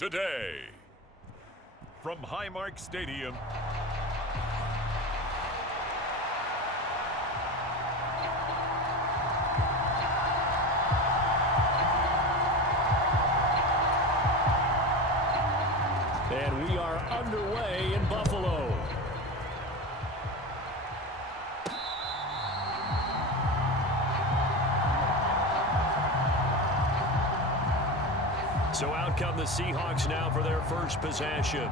today. From Highmark Stadium, and we are underway in Buffalo. So out come the Seahawks now for their first possession.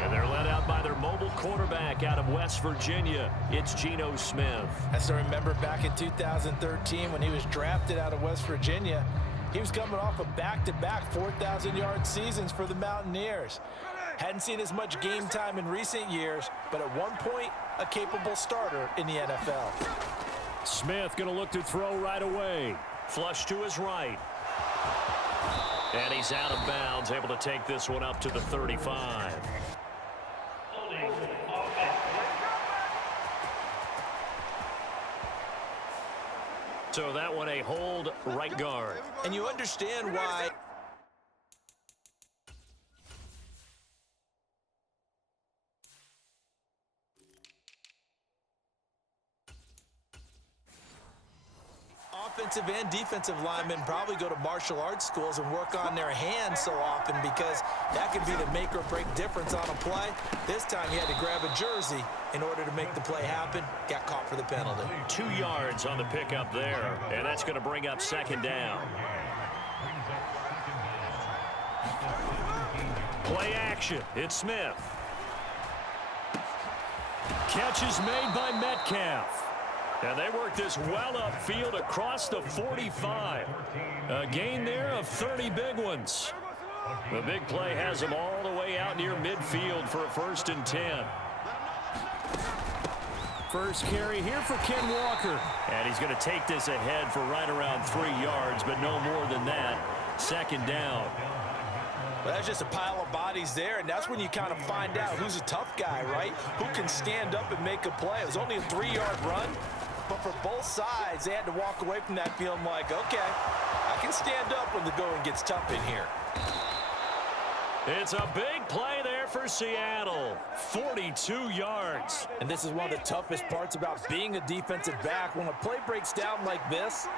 And they're led out by their mobile quarterback out of West Virginia. It's Geno Smith. I still remember back in 2013 when he was drafted out of West Virginia. He was coming off of back-to-back 4,000-yard seasons for the Mountaineers. Hadn't seen as much game time in recent years, but at one point, a capable starter in the NFL. Smith going to look to throw right away. Flush to his right. And he's out of bounds, able to take this one up to the 35. So that one a hold right guard. And you understand why. Offensive and defensive linemen probably go to martial arts schools and work on their hands so often because that can be the make or break difference on a play. This time he had to grab a jersey in order to make the play happen. Got caught for the penalty. 2 yards on the pickup there, and that's going to bring up second down. Play action. It's Smith. Catch is made by Metcalf. And they work this well upfield across the 45. A gain there of 30 big ones. The big play has them all the way out near midfield for a 1st and 10. First carry here for Ken Walker. And he's going to take this ahead for right around 3 yards, but no more than that. Second down. Well, that's just a pile of bodies there, and that's when you kind of find out who's a tough guy, right? Who can stand up and make a play. It was only a 3-yard run. But for both sides, they had to walk away from that feeling like, okay, I can stand up when the going gets tough in here. It's a big play there for Seattle. 42 yards. And this is one of the toughest parts about being a defensive back. When a play breaks down like this,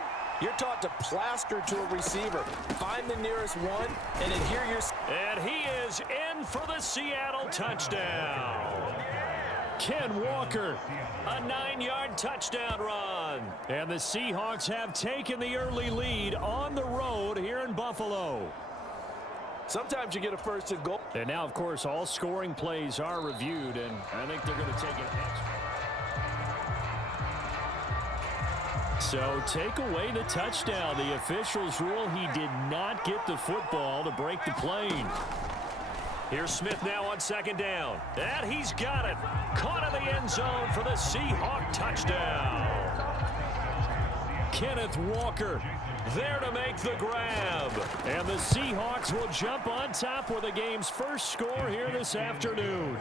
you're taught to plaster to a receiver. Find the nearest one and adhere your... And he is in for the Seattle touchdown. Ken Walker, a 9-yard touchdown run. And the Seahawks have taken the early lead on the road here in Buffalo. Sometimes you get a 1st and goal. And now, of course, all scoring plays are reviewed, and I think they're going to take it extra. So take away the touchdown. The officials rule he did not get the football to break the play. Here's Smith now on 2nd down. And he's got it. Caught in the end zone for the Seahawk touchdown. Kenneth Walker there to make the grab. And the Seahawks will jump on top with the game's first score here this afternoon.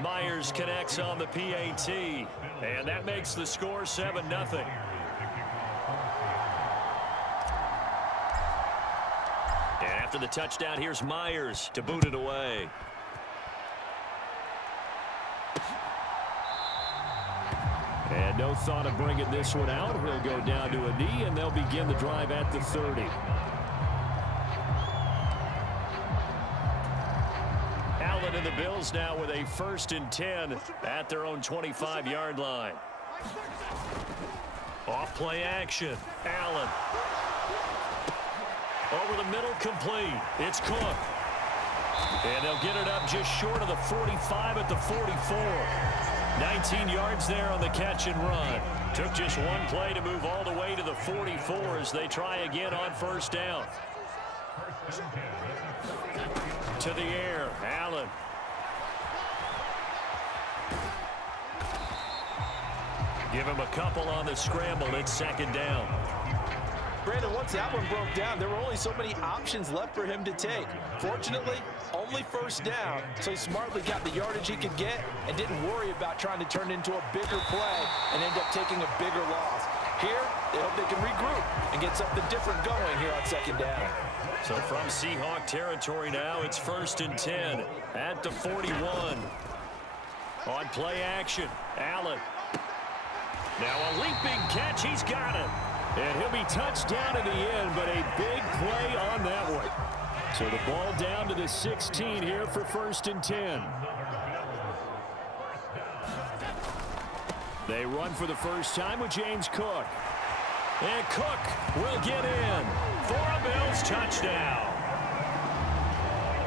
Myers connects on the PAT. And that makes the score 7-0. After the touchdown, here's Myers to boot it away. And no thought of bringing this one out. He'll go down to a knee, and they'll begin the drive at the 30. Allen and the Bills now with a 1st and 10 at their own 25-yard line. Off play action. Allen. Over the middle, complete. It's Cook. And they'll get it up just short of the 45 at the 44. 19 yards there on the catch and run. Took just one play to move all the way to the 44 as they try again on 1st down. To the air, Allen. Give him a couple on the scramble. It's 2nd down. Brandon, once that one broke down, there were only so many options left for him to take. Fortunately, only 1st down, so he smartly got the yardage he could get and didn't worry about trying to turn it into a bigger play and end up taking a bigger loss. Here, they hope they can regroup and get something different going here on second down. So from Seahawk territory now, it's 1st and 10 at the 41. On play action, Allen. Now a leaping catch, he's got it. And he'll be touched down in the end, but a big play on that one. So the ball down to the 16 here for 1st and 10. They run for the first time with James Cook. And Cook will get in for a Bills touchdown.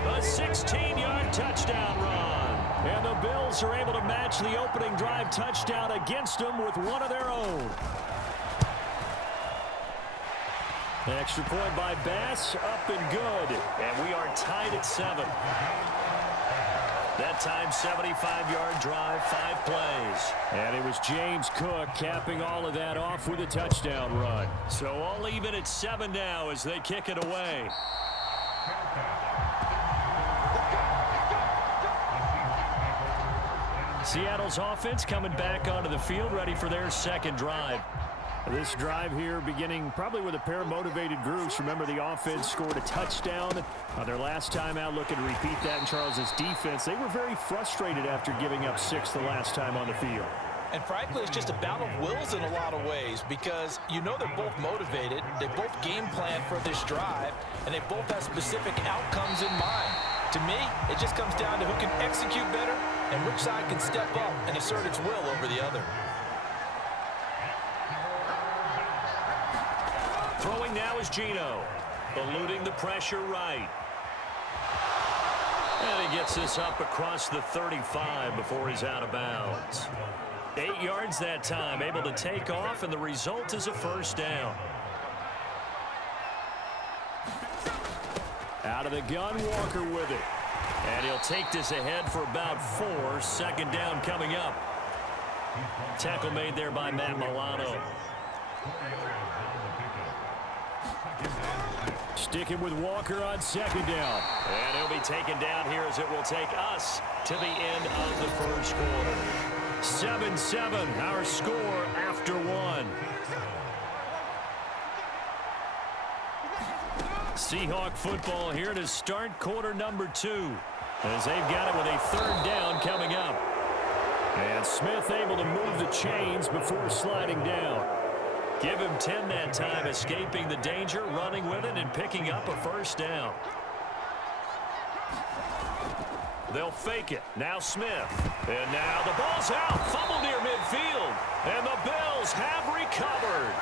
A 16-yard touchdown run. And the Bills are able to match the opening drive touchdown against them with one of their own. An extra point by Bass, up and good. And we are tied at 7. That time, 75-yard drive, 5 plays. And it was James Cook capping all of that off with a touchdown run. So all even at 7 now as they kick it away. Seattle's offense coming back onto the field, ready for their second drive. This drive here beginning probably with a pair of motivated groups. Remember, the offense scored a touchdown their last time out, looking to repeat that in Charles's defense. They were very frustrated after giving up 6 the last time on the field. And frankly, it's just a battle of wills in a lot of ways because you know they're both motivated, they both game plan for this drive, and they both have specific outcomes in mind. To me, it just comes down to who can execute better and which side can step up and assert its will over the other. Throwing now is Geno, eluding the pressure right. And he gets this up across the 35 before he's out of bounds. 8 yards that time, able to take off, and the result is a first down. Out of the gun, Walker with it. And he'll take this ahead for about 4. Second down coming up. Tackle made there by Matt Milano. Sticking with Walker on second down. And he'll be taken down here as it will take us to the end of the first quarter. 7-7, our score after 1. Seahawk football here to start quarter number 2. As they've got it with a third down coming up. And Smith able to move the chains before sliding down. Give him 10 that time, escaping the danger, running with it, and picking up a first down. They'll fake it. Now Smith. And now the ball's out. Fumble near midfield. And the Bills have recovered.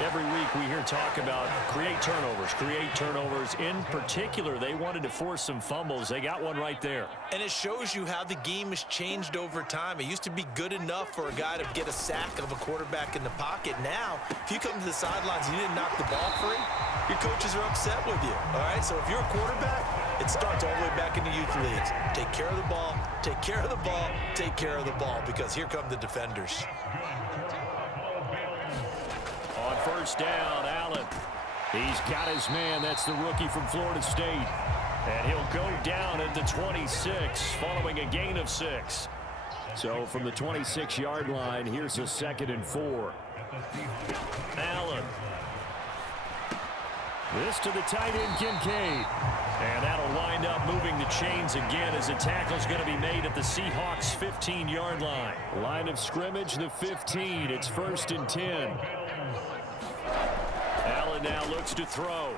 Every week we hear talk about create turnovers. In particular, they wanted to force some fumbles. They got one right there. And it shows you how the game has changed over time. It used to be good enough for a guy to get a sack of a quarterback in the pocket. Now, if you come to the sidelines and you didn't knock the ball free, your coaches are upset with you. All right, so if you're a quarterback, it starts all the way back in the youth leagues. Take care of the ball, take care of the ball, take care of the ball, because here come the defenders. On first down, Allen. He's got his man. That's the rookie from Florida State. And he'll go down at the 26 following a gain of 6. So from the 26-yard line, here's a 2nd and 4. Allen. This to the tight end, Kincaid. And that'll wind up moving the chains again as the tackle's going to be made at the Seahawks' 15-yard line. Line of scrimmage, the 15. It's 1st and 10. Allen now looks to throw.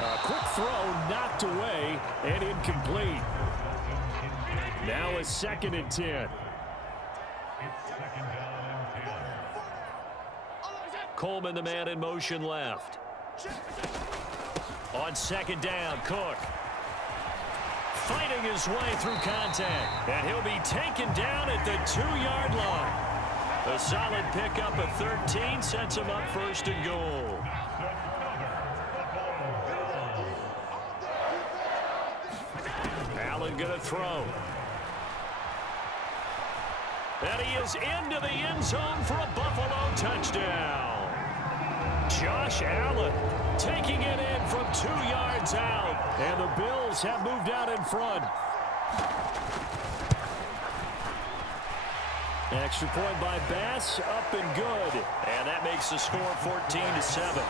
A quick throw knocked away and incomplete. Now a 2nd and 10. Coleman, the man in motion left. On second down, Cook. Fighting his way through contact. And he'll be taken down at the 2-yard line. A solid pickup of 13 sets him up 1st and goal. Allen going to throw. And he is into the end zone for a Buffalo touchdown. Josh Allen taking it in from 2 yards out. And the Bills have moved out in front. Extra point by Bass, up and good. And that makes the score 14-7.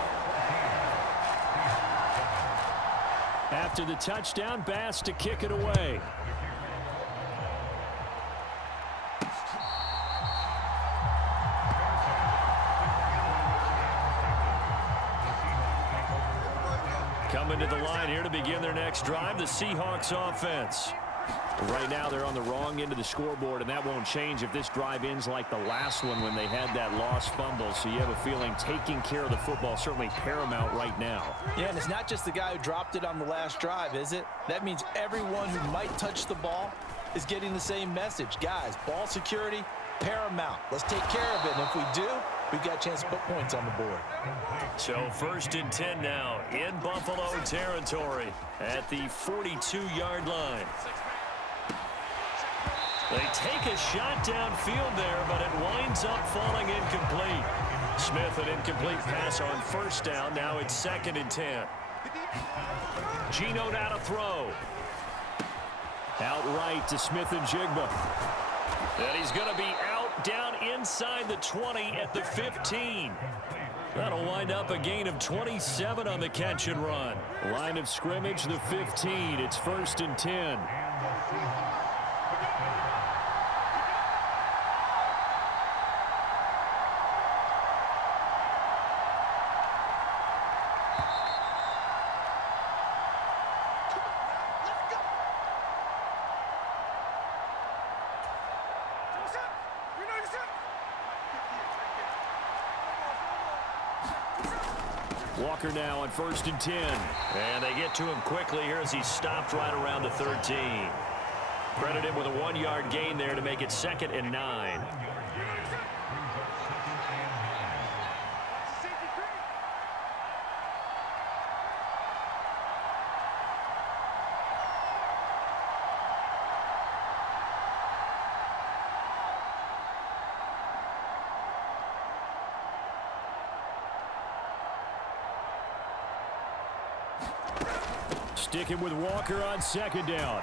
After the touchdown, Bass to kick it away. Coming to the line here to begin their next drive, the Seahawks offense. Right now, they're on the wrong end of the scoreboard, and that won't change if this drive ends like the last one when they had that lost fumble. So you have a feeling taking care of the football is certainly paramount right now. Yeah, and it's not just the guy who dropped it on the last drive, is it? That means everyone who might touch the ball is getting the same message. Guys, ball security, paramount. Let's take care of it, and if we do, we've got a chance to put points on the board. So 1st and 10 now in Buffalo territory at the 42-yard line. They take a shot downfield there, but it winds up falling incomplete. Smith, an incomplete pass on 1st down. Now it's 2nd and 10. Geno now to throw. Out right to Smith and Jigba. And he's going to be out down inside the 20 at the 15. That'll wind up a gain of 27 on the catch and run. Line of scrimmage, the 15. It's 1st and 10. Walker now on 1st and 10. And they get to him quickly here as he stopped right around the 13. Credit him with a 1-yard gain there to make it 2nd and 9. Sticking with Walker on 2nd down.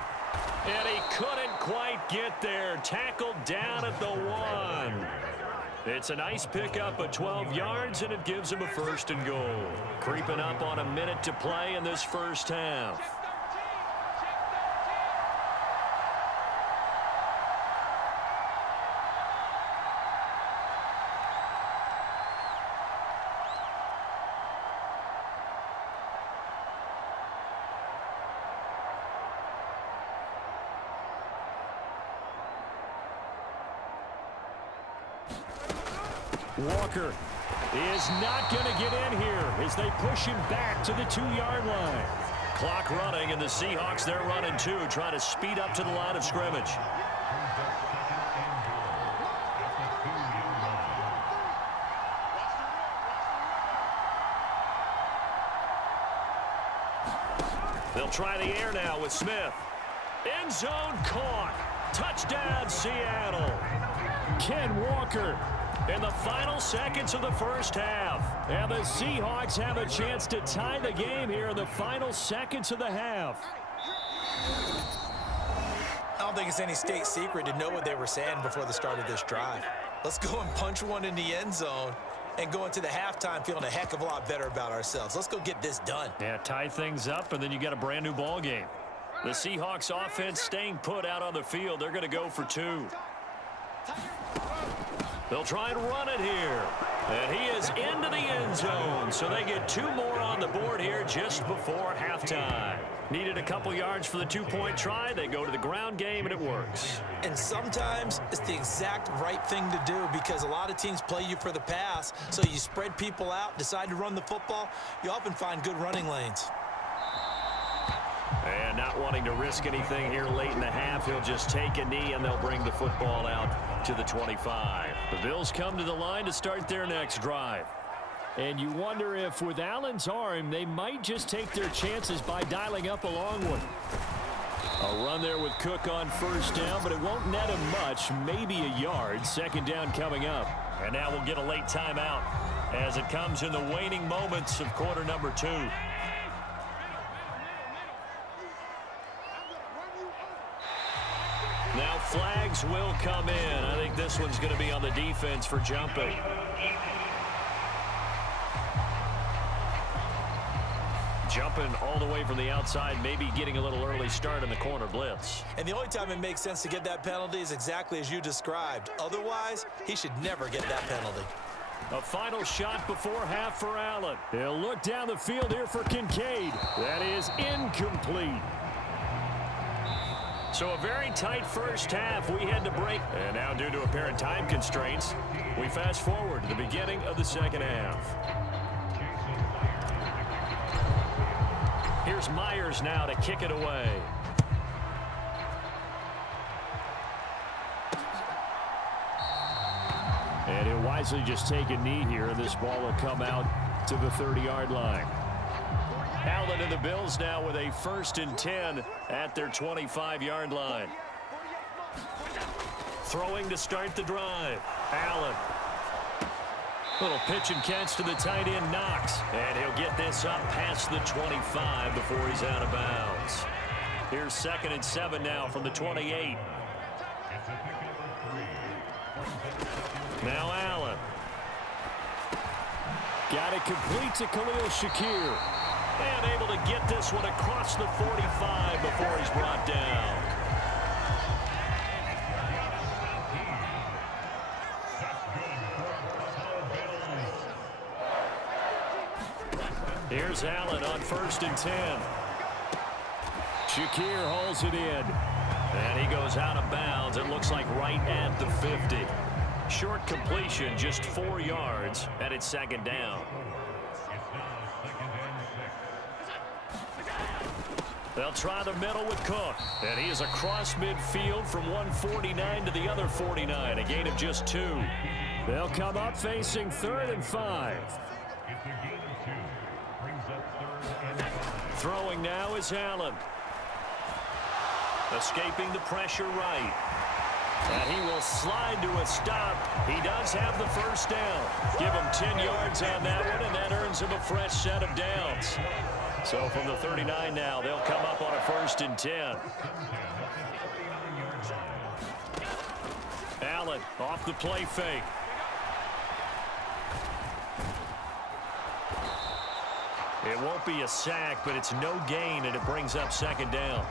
And he couldn't quite get there. Tackled down at the 1. It's a nice pickup of 12 yards, and it gives him a 1st and goal. Creeping up on a minute to play in this first half. Walker is not going to get in here as they push him back to the 2-yard line. Clock running, and the Seahawks, they're running too, trying to speed up to the line of scrimmage. They'll try the air now with Smith. End zone caught. Touchdown, Seattle. Ken Walker in the final seconds of the first half. And the Seahawks have a chance to tie the game here in the final seconds of the half. I don't think it's any state secret to know what they were saying before the start of this drive. Let's go and punch one in the end zone and go into the halftime feeling a heck of a lot better about ourselves. Let's go get this done. Yeah, tie things up, and then you get a brand new ball game. The Seahawks offense staying put out on the field. They're going to go for 2. They'll try and run it here. And he is into the end zone. So they get 2 more on the board here just before halftime. Needed a couple yards for the 2-point try. They go to the ground game, and it works. And sometimes it's the exact right thing to do because a lot of teams play you for the pass. So you spread people out, decide to run the football. You often find good running lanes. And not wanting to risk anything here late in the half, he'll just take a knee, and they'll bring the football out to the 25. The Bills come to the line to start their next drive. And you wonder if with Allen's arm, they might just take their chances by dialing up a long one. A run there with Cook on 1st down, but it won't net him much, maybe a yard. 2nd down coming up. And now we'll get a late timeout as it comes in the waning moments of quarter number 2. Now flags will come in. I think this one's going to be on the defense for jumping. Jumping all the way from the outside, maybe getting a little early start in the corner blitz. And the only time it makes sense to get that penalty is exactly as you described. Otherwise, he should never get that penalty. A final shot before half for Allen. He'll look down the field here for Kincaid. That is incomplete. So a very tight first half. We had to break. And now due to apparent time constraints, we fast forward to the beginning of the second half. Here's Myers now to kick it away. And he'll wisely just take a knee here, and this ball will come out to the 30-yard line. Allen and the Bills now with a 1st and 10 at their 25-yard line. Throwing to start the drive. Allen. Little pitch and catch to the tight end, Knox. And he'll get this up past the 25 before he's out of bounds. Here's 2nd and 7 now from the 28. Now Allen. Got it complete to Khalil Shakir. And able to get this one across the 45 before he's brought down. Here's Allen on 1st and 10. Shakir hauls it in. And he goes out of bounds. It looks like right at the 50. Short completion, just 4 yards, and it's 2nd down. They'll try the middle with Cook. And he is across midfield from 149 to the other 49. A gain of just 2. They'll come up facing 3rd and 5. Throwing now is Allen. Escaping the pressure right. And he will slide to a stop. He does have the 1st down. Give him 10 yards on that one, and that earns him a fresh set of downs. So from the 39 now, they'll come up on a 1st and 10. Allen off the play fake. It won't be a sack, but it's no gain, and it brings up 2nd down.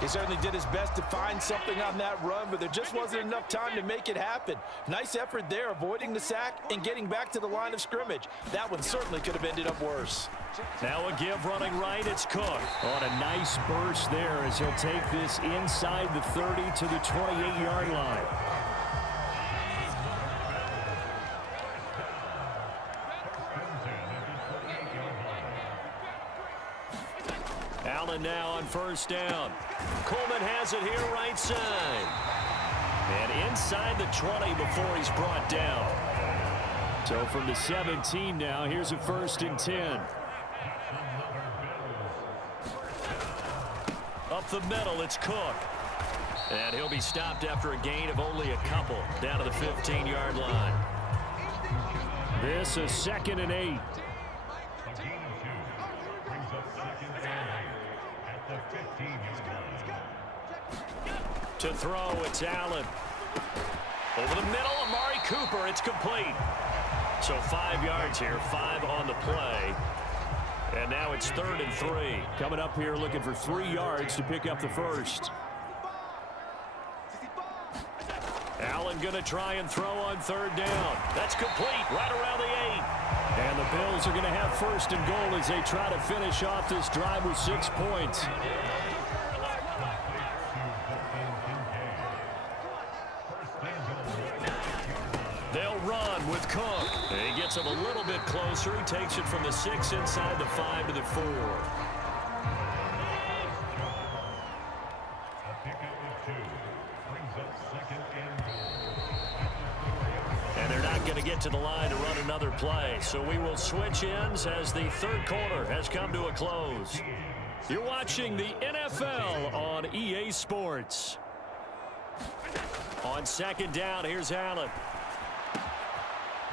He certainly did his best to find something on that run, but there just wasn't enough time to make it happen. Nice effort there, avoiding the sack and getting back to the line of scrimmage. That one certainly could have ended up worse. Now a give running right, it's Cook. On a nice burst there as he'll take this inside the 30 to the 28-yard line. Allen now on 1st down. Coleman has it here right side. And inside the 20 before he's brought down. So from the 17 now, here's a 1st and 10. Up the middle, it's Cook. And he'll be stopped after a gain of only a couple down to the 15-yard line. This is 2nd and 8. To throw, it's Allen. Over the middle, Amari Cooper, it's complete. So 5 yards here, 5 on the play. And now it's 3rd and 3. Coming up here looking for 3 yards to pick up the 1st. Allen going to try and throw on 3rd down. That's complete, right around the 8. And the Bills are going to have 1st and goal as they try to finish off this drive with 6 points. They'll run with Cook. He gets him a little bit closer. He takes it from the 6 inside the 5 to the 4. And they're not going to get to the line to run another play. So we will switch ends as the 3rd quarter has come to a close. You're watching the NFL on EA Sports. On 2nd down, here's Allen.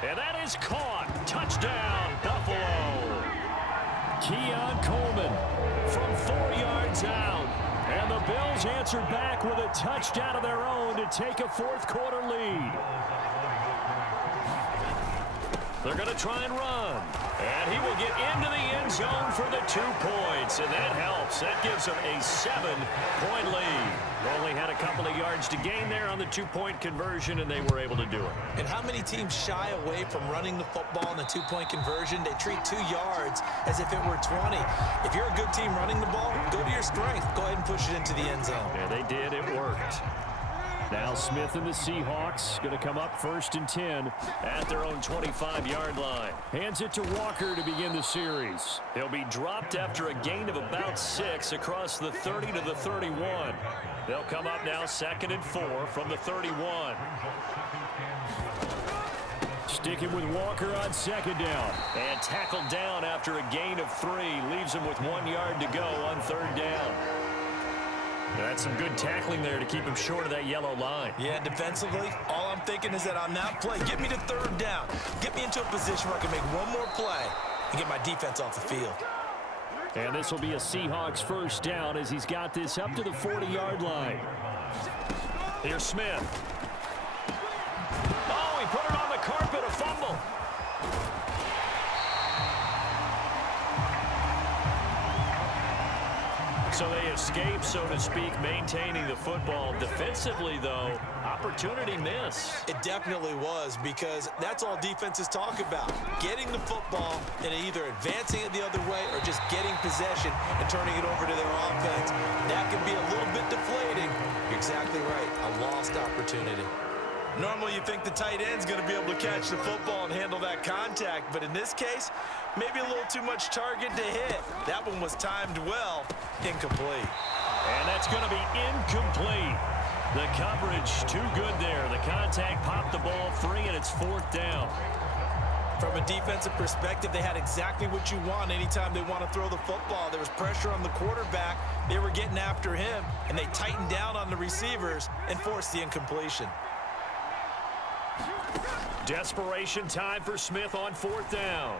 And that is caught. Touchdown, Buffalo. Keon Coleman From 4 yards out. And the Bills answered back with a touchdown of their own to take a fourth-quarter lead. They're going to try and run. And he will get into the end zone for the 2 points. And that helps. That gives them a 7-point lead. Only had a couple of yards to gain there on the 2-point conversion, and they were able to do it. And how many teams shy away from running the football in the 2-point conversion? They treat 2 yards as if it were 20. If you're a good team running the ball, go to your strength. Go ahead and push it into the end zone. Yeah, they did. It worked. Now Smith and the Seahawks going to come up 1st and 10 at their own 25-yard line. Hands it to Walker to begin the series. He'll be dropped after a gain of about 6 across the 30 to the 31. They'll come up now 2nd and 4 from the 31. Sticking with Walker on 2nd down. And tackled down after a gain of 3. Leaves him with 1 yard to go on 3rd down. That's some good tackling there to keep him short of that yellow line. Yeah, defensively, all I'm thinking is that on that play, get me to 3rd down. Get me into a position where I can make one more play and get my defense off the field. And this will be a Seahawks 1st down as he's got this up to the 40-yard line. Here's Smith. Oh, he put it on the carpet, a fumble. So they escape, so to speak, maintaining the football. Defensively, though, opportunity miss. It definitely was, because that's all defenses talk about. Getting the football and either advancing it the other way or just getting possession and turning it over to their offense. That can be a little bit deflating. You're exactly right. A lost opportunity. Normally you think the tight end's going to be able to catch the football and handle that contact, but in this case, maybe a little too much target to hit. That one was timed well. Incomplete. And that's going to be incomplete. The coverage too good there. The contact popped the ball free, and it's 4th down. From a defensive perspective, they had exactly what you want anytime they want to throw the football. There was pressure on the quarterback. They were getting after him, and they tightened down on the receivers and forced the incompletion. Desperation time for Smith on 4th down.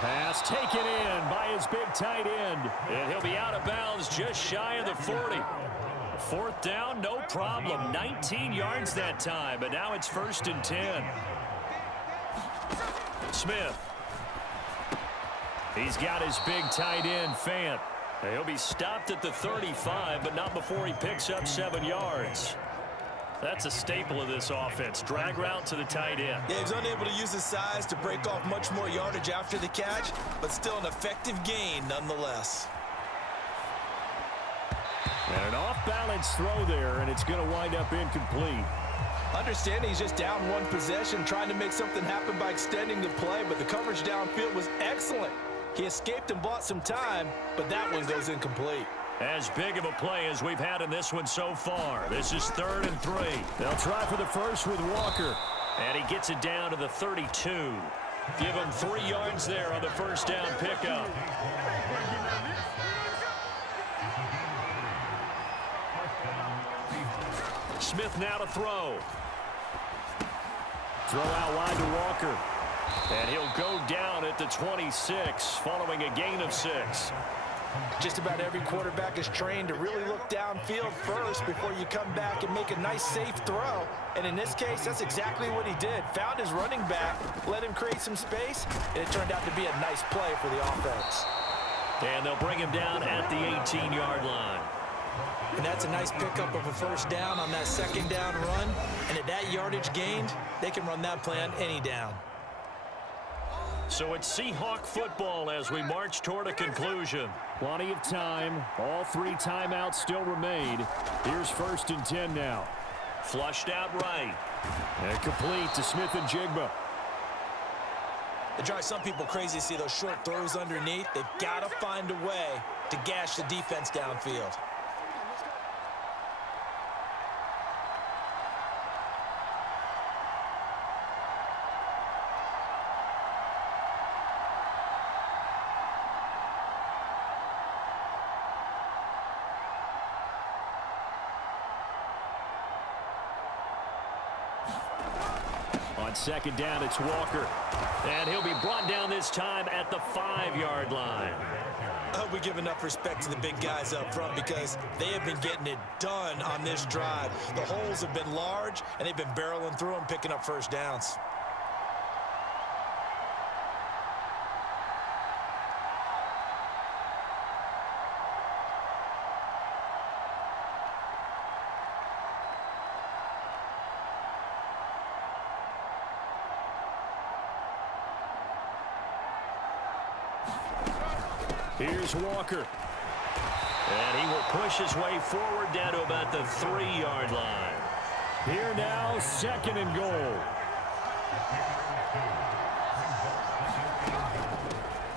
Pass taken in by his big tight end. And he'll be out of bounds just shy of the 40. 4th down, no problem. 19 yards that time, but now it's 1st and 10. Smith. He's got his big tight end, Fant. He'll be stopped at the 35, but not before he picks up 7 yards. That's a staple of this offense. Drag route to the tight end. Yeah, he was unable to use his size to break off much more yardage after the catch, but still an effective gain nonetheless. And an off-balance throw there, and it's going to wind up incomplete. Understanding he's just down one possession, trying to make something happen by extending the play, but the coverage downfield was excellent. He escaped and bought some time, but that one goes incomplete. As big of a play as we've had in this one so far. This is 3rd and 3. They'll try for the first with Walker. And he gets it down to the 32. Give him 3 yards there on the 1st down pickup. Smith now to throw. Throw out wide to Walker. And he'll go down at the 26 following a gain of 6. Just about every quarterback is trained to really look downfield first before you come back and make a nice, safe throw. And in this case, that's exactly what he did. Found his running back, let him create some space, and it turned out to be a nice play for the offense. And they'll bring him down at the 18-yard line. And that's a nice pickup of a 1st down on that 2nd down run. And at that yardage gained, they can run that play on any down. So it's Seahawk football as we march toward a conclusion. Plenty of time. All 3 timeouts still remain. Here's 1st and 10 now. Flushed out right. And complete to Smith and Jigba. It drives some people crazy to see those short throws underneath. They've got to find a way to gash the defense downfield. On second down, it's Walker. And he'll be brought down this time at the 5-yard line. I hope we give enough respect to the big guys up front because they have been getting it done on this drive. The holes have been large, and they've been barreling through them, picking up first downs. Here's Walker. And he will push his way forward down to about the 3-yard line. Here now, second and goal.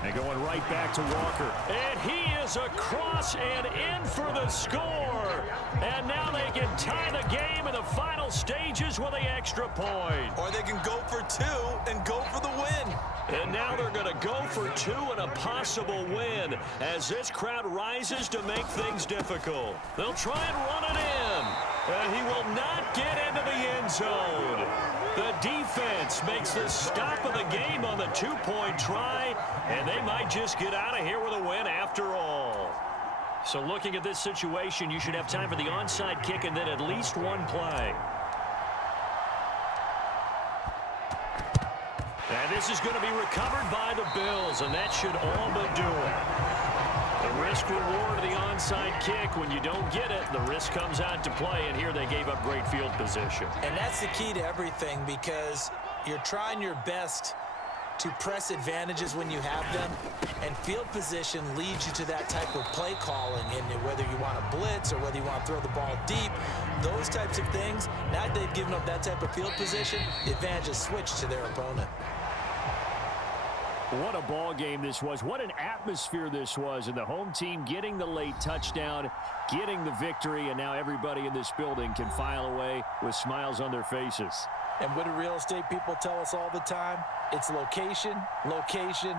And going right back to Walker. And he is across and in for the score. And now they can tie the game in the final stages with the extra point. Or they can go for 2 and go for the win. And now they're going to go for 2 and a possible win as this crowd rises to make things difficult. They'll try and run it in. And he will not get into the end zone. The defense makes the stop of the game on the 2-point try, and they might just get out of here with a win after all. So looking at this situation, you should have time for the onside kick and then at least one play. And this is going to be recovered by the Bills, and that should all but do it. The risk-reward of the onside kick, when you don't get it, the risk comes out to play, and here they gave up great field position. And that's the key to everything because you're trying your best to press advantages when you have them, and field position leads you to that type of play calling, and whether you want to blitz or whether you want to throw the ball deep, those types of things. Now that they've given up that type of field position, the advantage is switched to their opponent. What a ball game this was. What an atmosphere this was. And the home team getting the late touchdown, getting the victory, and now everybody in this building can file away with smiles on their faces. And what do real estate people tell us all the time? It's location, location,